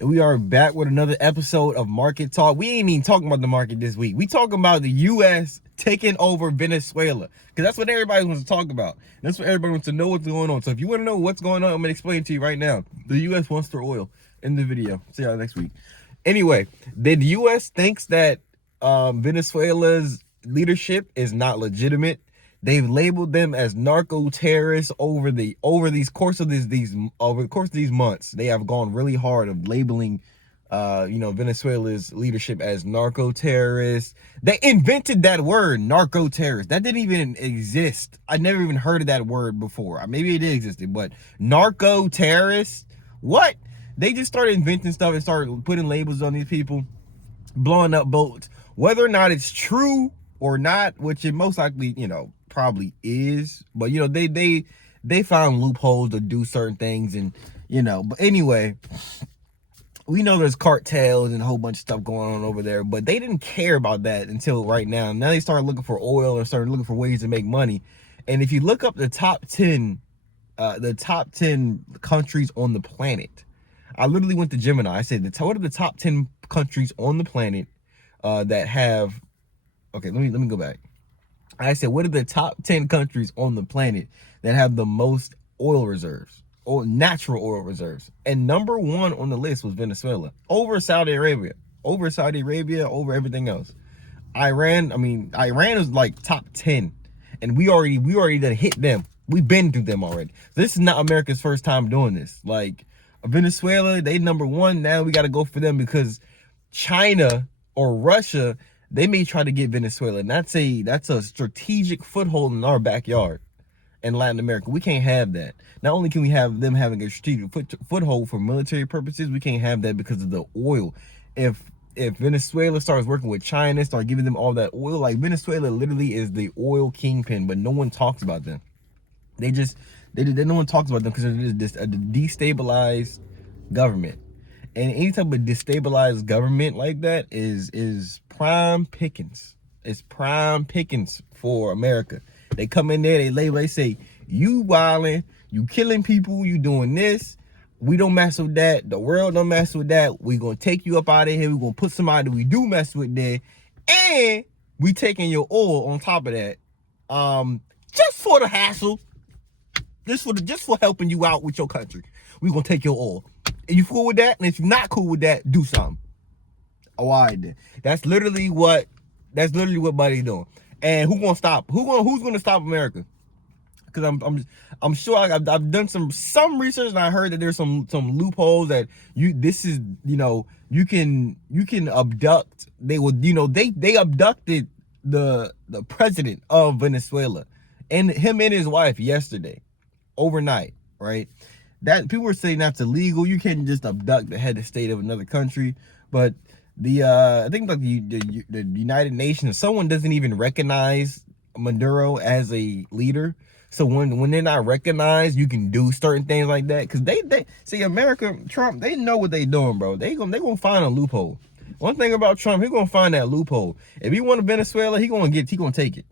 We are back with another episode of Market Talk. We ain't even talking about the market this week. We talking about the U.S. taking over Venezuela, because that's what everybody wants to talk about. That's what everybody wants to know what's going on. So if you want to know what's going on, I'm gonna explain to you right now. The U.S. wants their oil in the video. See y'all next week. Anyway, the U.S. thinks that Venezuela's leadership is not legitimate. They've labeled them as narco terrorists over the course of these months. They have gone really hard of labeling Venezuela's leadership as narco terrorists. They invented that word, narco terrorist. That didn't even exist. I never even heard of that word before. Maybe it did exist, but narco terrorists? What? They just started inventing stuff and started putting labels on these people, blowing up boats. Whether or not it's true or not, which it most likely, probably is, but they found loopholes to do certain things, and but anyway, we know there's cartels and a whole bunch of stuff going on over there, but they didn't care about that until right now. Now they started looking for oil and started looking for ways to make money. And if you look up the top 10 countries on the planet, I literally went to Gemini. I said, what are the top 10 countries on the planet that have, okay, let me go back. I said, what are the top 10 countries on the planet that have the most oil reserves, or natural oil reserves? And number one on the list was Venezuela, over Saudi Arabia, over everything else. Iran is like top 10, and we already done hit them. We've been through them already. This is not America's first time doing this. Like, Venezuela, they number one. Now we got to go for them because China or Russia, they may try to get Venezuela, and that's a strategic foothold in our backyard in Latin America. We can't have that. Not only can we have them having a strategic foothold for military purposes, we can't have that because of the oil. If Venezuela starts working with China, start giving them all that oil, like Venezuela literally is the oil kingpin, but no one talks about them. No one talks about them because they're just a destabilized government. And any type of destabilized government like that is prime pickings. It's prime pickings for America. They come in there, they say, you wilding, you killing people, you doing this. We don't mess with that. The world don't mess with that. We gonna take you up out of here. We gonna put somebody we do mess with there, and we taking your oil on top of that. Just for the hassle, just for helping you out with your country. We gonna take your oil. Are you cool with that? And if you're not cool with that, do something. Oh, all right then. That's literally what Buddy's doing. And who's gonna stop America? Because I'm sure I've done some research, and I heard that there's some loopholes that you can abduct. They abducted the president of Venezuela and him and his wife yesterday, overnight, right? That people were saying that's illegal. You can't just abduct the head of state of another country. But I think like the United Nations, someone doesn't even recognize Maduro as a leader. So when they're not recognized, you can do certain things like that. Because they see, America, Trump, they know what they doing, bro. They gonna find a loophole. One thing about Trump, he gonna find that loophole. If he want Venezuela, he gonna take it.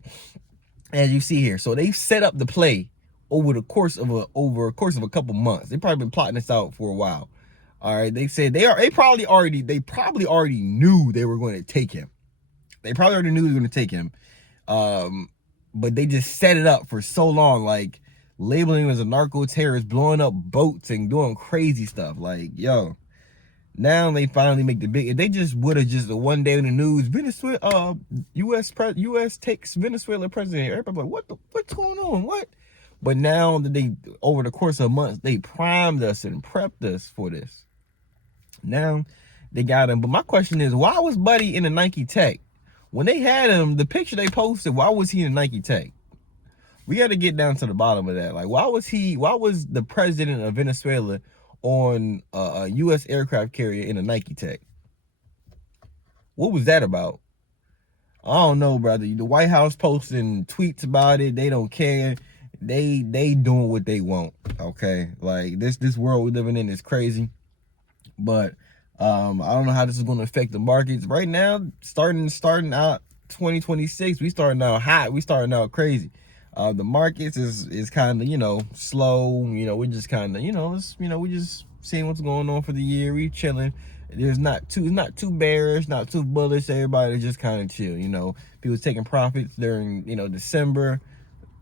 As you see here. So they set up the play over a course of a couple months. They probably been plotting this out for a while. All right, they said they probably already knew they were going to take him. They probably already knew they were going to take him. But they just set it up for so long, like labeling him as a narco terrorist, blowing up boats and doing crazy stuff. Like, yo, now they finally make the big. If they just would have just one day in the news, Venezuela, U.S. takes Venezuela president. Everybody like, what's going on? What? But now that they, over the course of months, they primed us and prepped us for this. Now they got him. But my question is, why was Buddy in a Nike Tech? When they had him, the picture they posted, why was he in a Nike Tech? We got to get down to the bottom of that. Like, why was the president of Venezuela on a U.S. aircraft carrier in a Nike Tech? What was that about? I don't know, brother. The White House posting tweets about it. They don't care. They doing what they want. Okay, like this world we're living in is crazy. But I don't know how this is going to affect the markets right now. Starting out 2026, we starting out hot. We starting out crazy. The markets is kind of slow. We're just kind of we just seeing what's going on for the year. We chilling. It's not too bearish, not too bullish. Everybody just kind of chill. You know, people taking profits during, you know, December,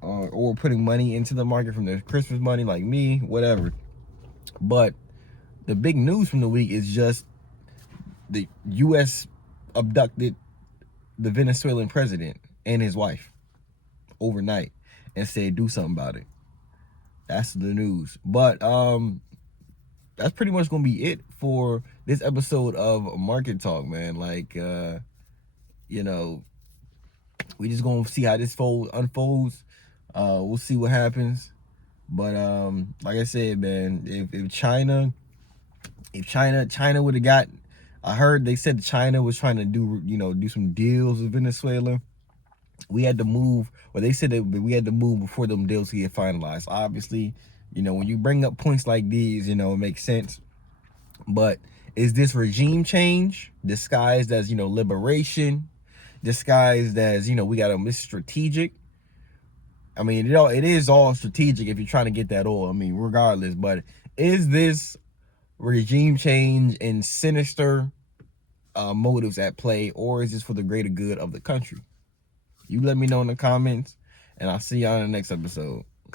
or putting money into the market from their Christmas money, like me, whatever. But the big news from the week is just the U.S. abducted the Venezuelan president and his wife overnight and said do something about it. That's the news. But that's pretty much gonna be it for this episode of Market Talk, man. Like you know, we just gonna see how this unfolds. We'll see what happens. But like I said, man, if China would have got, I heard they said China was trying to do some deals with Venezuela. We had to move, or they said that we had to move before them deals get finalized. Obviously, you know, when you bring up points like these, you know, it makes sense. But is this regime change disguised as, you know, liberation, disguised as, you know, we got to miss strategic? I mean, it is all strategic if you're trying to get that oil. I mean, regardless. But is this regime change and sinister motives at play, or is this for the greater good of the country? You let me know in the comments, and I'll see y'all in the next episode.